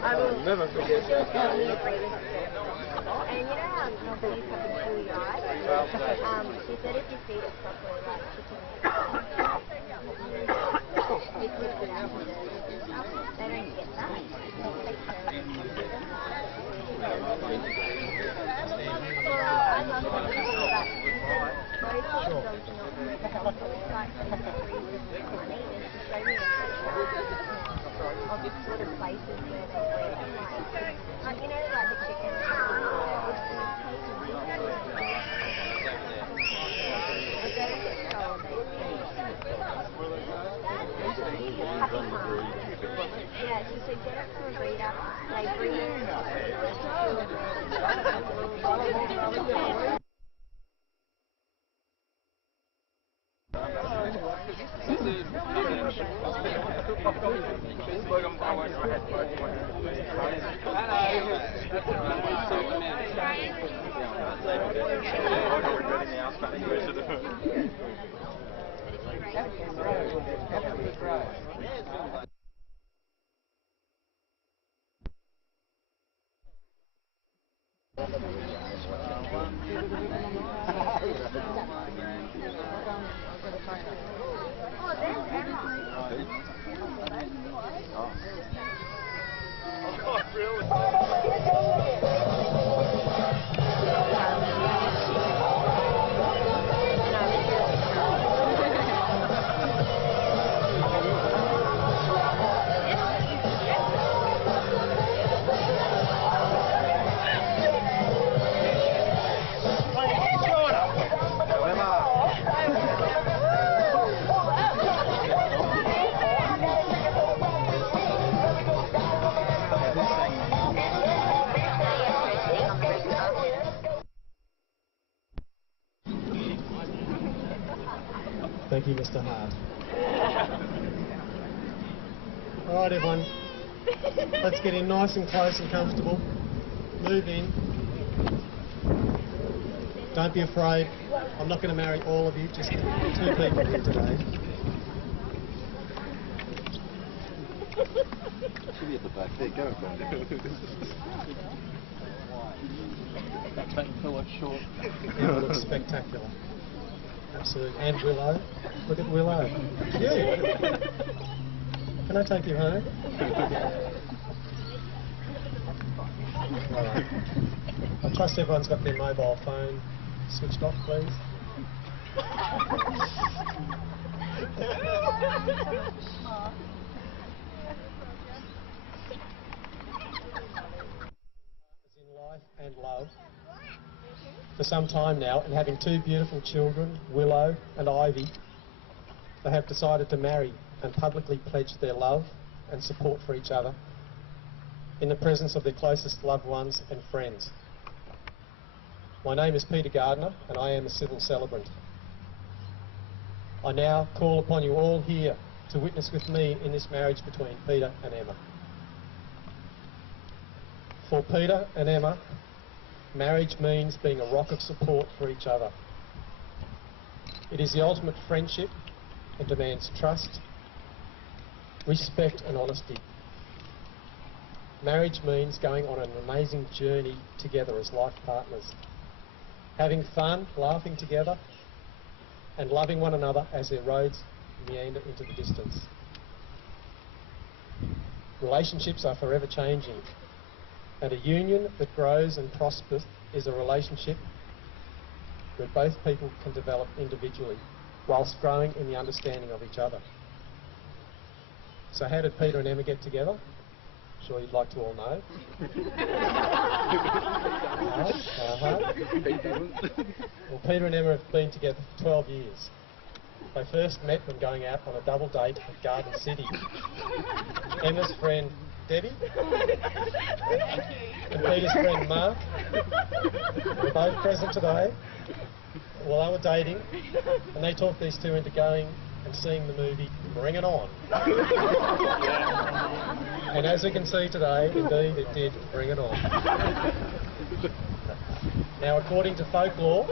I will never forget she'll that. tell me a greatest story. And you know how normally you have to pull your eyes? She said if you feed it properly, like chicken, it keeps it out of the they don't get that. They take care of it. Well, I'm not going to do that. Those sorts of dogs are not very helpful. It's like for reasons of money. And she showed me a picture of sort of places where they bred them, like you know, like the chicken and the but they don't get sold, they happy farm. Yeah, she said get it from a breeder, they breed it Oh, there's Emma. Oh, really? Thank you, Mr. Hart. All right, everyone. Let's get in nice and close and comfortable. Move in. Don't be afraid. I'm not going to marry all of you, just 2 people here today. Should be at the back. There, go. That fella short. Yeah, it looks spectacular. Absolutely. And Willow. Look at Willow. You. Can I take you home? All right. I trust everyone's got their mobile phone switched off, please. In life and love for some time now, and having 2 beautiful children, Willow and Ivy, they have decided to marry and publicly pledge their love and support for each other in the presence of their closest loved ones and friends. My name is Peter Gardner and I am a civil celebrant. I now call upon you all here to witness with me in this marriage between Peter and Emma. For Peter and Emma, marriage means being a rock of support for each other. It is the ultimate friendship and demands trust, respect and honesty. Marriage means going on an amazing journey together as life partners, having fun, laughing together, and loving one another as their roads meander into the distance. Relationships are forever changing, and a union that grows and prospers is a relationship where both people can develop individually whilst growing in the understanding of each other. So how did Peter and Emma get together? I'm sure you'd like to all know. Well, Peter and Emma have been together for 12 years. They first met when going out on a double date at Garden City. Emma's friend Debbie and Peter's friend Mark were both present today while they were dating, and they talked these two into going and seeing the movie Bring It On. And as you can see today, indeed it did bring it on. Now, according to folklore,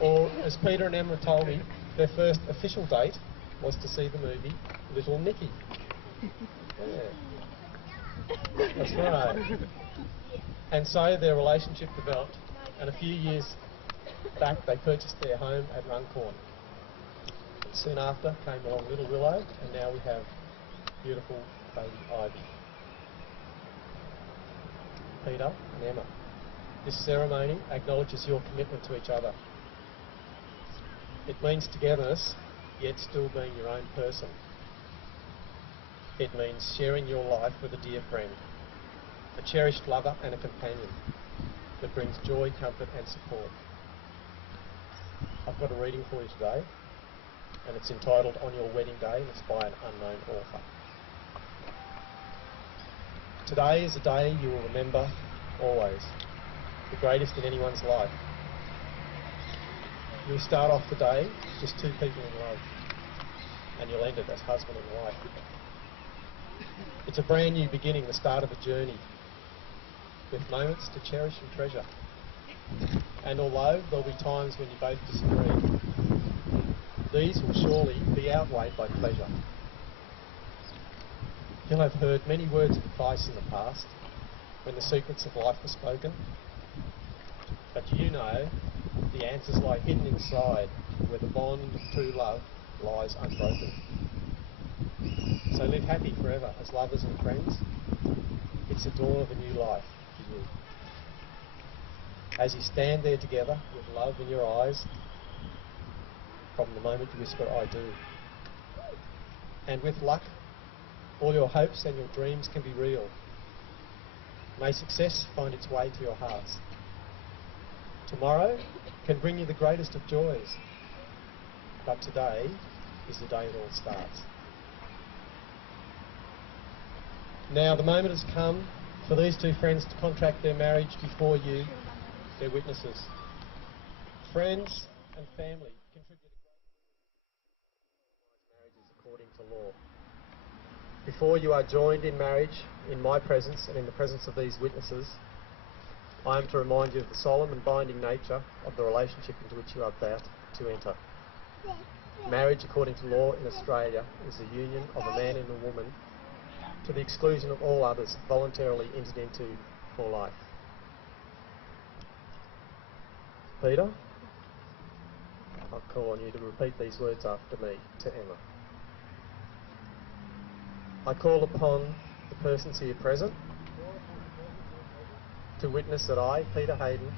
or as Peter and Emma told me, their first official date was to see the movie Little Nicky. Yeah. That's right. And so their relationship developed, and a few years back they purchased their home at Runcorn. Soon after came along little Willow, and now we have beautiful baby Ivy. Peter and Emma, this ceremony acknowledges your commitment to each other. It means togetherness, yet still being your own person. It means sharing your life with a dear friend, a cherished lover and a companion that brings joy, comfort and support. I've got a reading for you today, and it's entitled On Your Wedding Day, and it's by an unknown author. Today is a day you will remember always, the greatest in anyone's life. You'll start off the day just two people in love, and you'll end it as husband and wife. It's a brand new beginning, the start of a journey, with moments to cherish and treasure. And although there'll be times when you both disagree, these will surely be outweighed by pleasure. You'll have heard many words of advice in the past, when the secrets of life were spoken. But you know the answers lie hidden inside, where the bond of true love lies unbroken. So live happy forever as lovers and friends. It's the dawn of a new life for you. As you stand there together with love in your eyes, from the moment you whisper, I do. And with luck, all your hopes and your dreams can be real. May success find its way to your hearts. Tomorrow can bring you the greatest of joys, but today is the day it all starts. Now the moment has come for these two friends to contract their marriage before you, their witnesses. Friends and family contribute marriages according to law. Before you are joined in marriage, in my presence and in the presence of these witnesses, I am to remind you of the solemn and binding nature of the relationship into which you are about to enter. Marriage, according to law in Australia, is the union of a man and a woman to the exclusion of all others voluntarily entered into for life. Peter, I'll call on you to repeat these words after me to Emma. I call upon the persons here present to witness that I, Peter Hayden,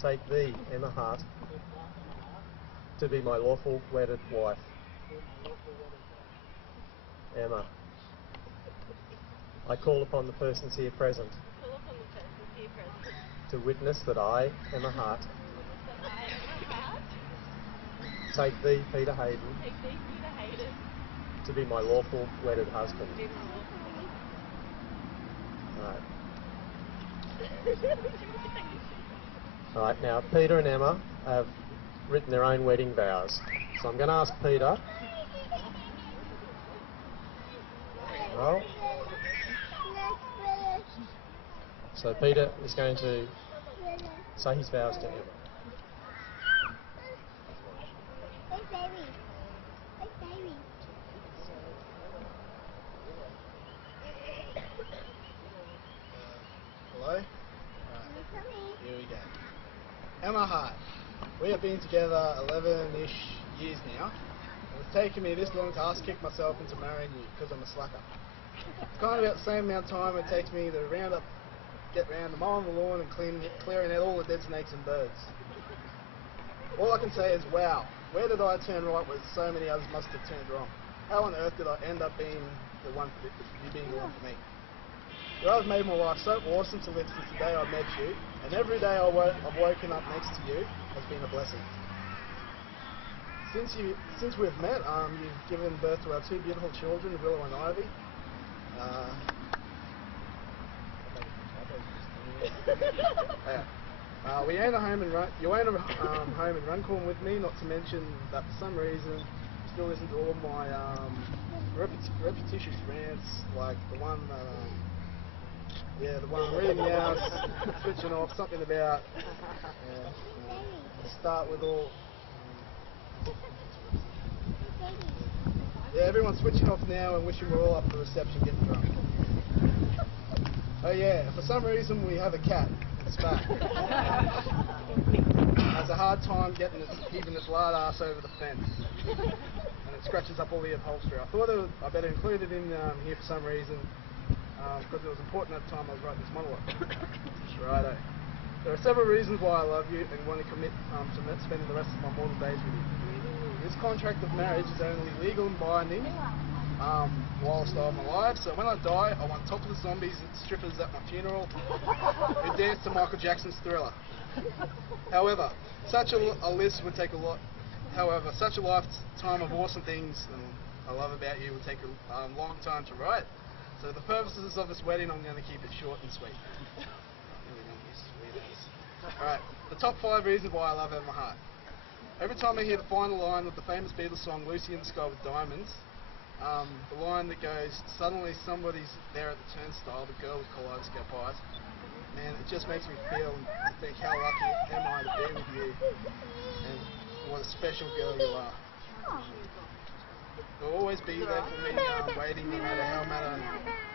take thee, Emma Hart, to be my lawful wedded wife. Emma, I call upon the persons here present to witness that I, Emma Hart, take thee, Peter Hayden, to be my lawful wedded husband. Right, now Peter and Emma have written their own wedding vows. So I'm going to ask Peter. Well, so Peter is going to say his vows to Emma. Hey baby. Hey baby. Hello? Here we go. Emma Hart. We have been together 11-ish years now. And it's taken me this long to ass-kick myself into marrying you because I'm a slacker. It's kind of about the same amount of time it takes me to get round to mowing the lawn and clearing out all the dead snakes and birds. All I can say is, wow, where did I turn right where so many others must have turned wrong? How on earth did I end up being the one for you being the one for me? You have made my life so awesome to live since the day I met you, and every day I've woken up next to you has been a blessing. Since we've met, you've given birth to our two beautiful children, Willow and Ivy. We own a home you own a home in Runcorn with me, not to mention that for some reason you still listen to all my repetitious rants, like the one the one I'm reading now, switching off, something about to start with all Yeah, everyone's switching off now and wishing we're all up at the reception getting drunk. Oh yeah, for some reason we have a cat. It's back. Has a hard time keeping its lard ass over the fence. And it scratches up all the upholstery. I thought I better include it in here for some reason, because it was important at the time I was writing this monologue. Righto. There are several reasons why I love you and want to commit to spending the rest of my mortal days with you. This contract of marriage is only legal and binding whilst I'm alive, so when I die, I want topless zombies and strippers at my funeral who dance to Michael Jackson's Thriller. However, such a list would take a lot. However, such a lifetime of awesome things I love about you would take a long time to write. So the purposes of this wedding, I'm going to keep it short and sweet. Alright, the top 5 reasons why I love Emma Hart. Every time I hear the final line of the famous Beatles song Lucy in the Sky with Diamonds, the line that goes, suddenly somebody's there at the turnstile, the girl with kaleidoscope eyes, man, it just makes me feel and think how lucky am I to be with you and what a special girl you are. You'll always be there for me, waiting no matter how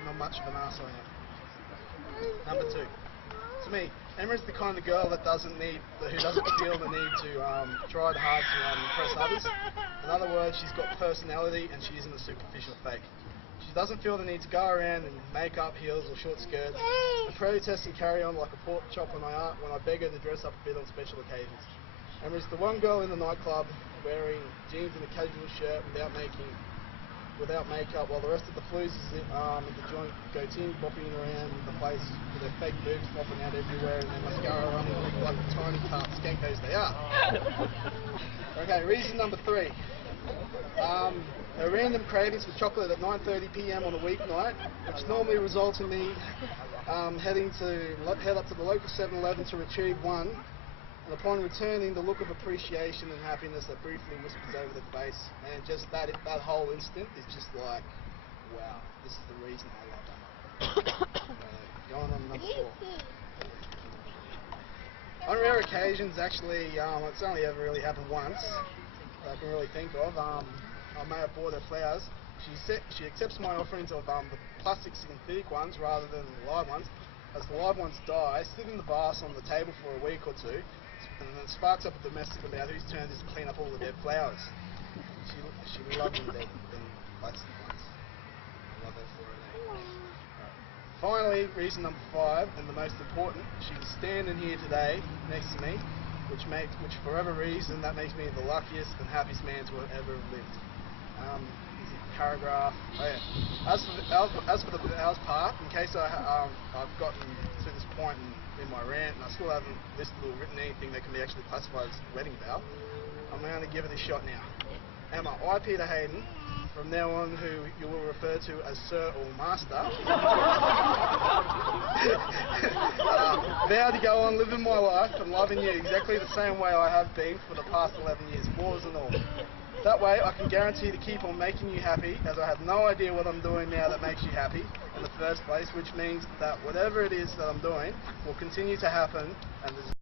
not much of an ass I am. Number 2. To me, Emma is the kind of girl that who doesn't feel the need to try hard to impress others. In other words, she's got personality and she isn't a superficial fake. She doesn't feel the need to go around in makeup, heels or short skirts and protest and carry on like a pork chop when I beg her to dress up a bit on special occasions. Emma is the one girl in the nightclub wearing jeans and a casual shirt without makeup, while the rest of the floozes at the joint go team bopping around the place with their fake boobs flopping out everywhere and their mascara running like the tiny tart skankos they are. Okay, reason number 3. Her random cravings for chocolate at 9:30 PM on a weeknight, which normally results in me head up to the local 7-Eleven to retrieve one. And upon returning, the look of appreciation and happiness that briefly whispers over the face, and just that whole instant is just like, wow, this is the reason I love Emma. Going on number 4. On rare occasions, actually, it's only ever really happened once that I can really think of. I may have bought her flowers. She accepts my offerings of the plastic synthetic ones rather than the live ones. As the live ones die, sit in the vase on the table for a week or two, and then it sparks up a domestic about whose turn it is to clean up all the dead flowers. She loves them dead than plastic ones. I love her for it. Right. Finally, reason number 5, and the most important, she's standing here today next to me, which for whatever reason, that makes me the luckiest and happiest man to have ever lived. Paragraph. Oh yeah. As for the vows part, in case I've gotten to this point in my rant and I still haven't listed or written anything that can be actually classified as a wedding vow, I'm going to give it a shot now. Emma, I, Peter Hayden, from now on who you will refer to as Sir or Master, vow to go on living my life and loving you exactly the same way I have been for the past 11 years, flaws and all. That way I can guarantee to keep on making you happy, as I have no idea what I'm doing now that makes you happy in the first place, which means that whatever it is that I'm doing will continue to happen and there's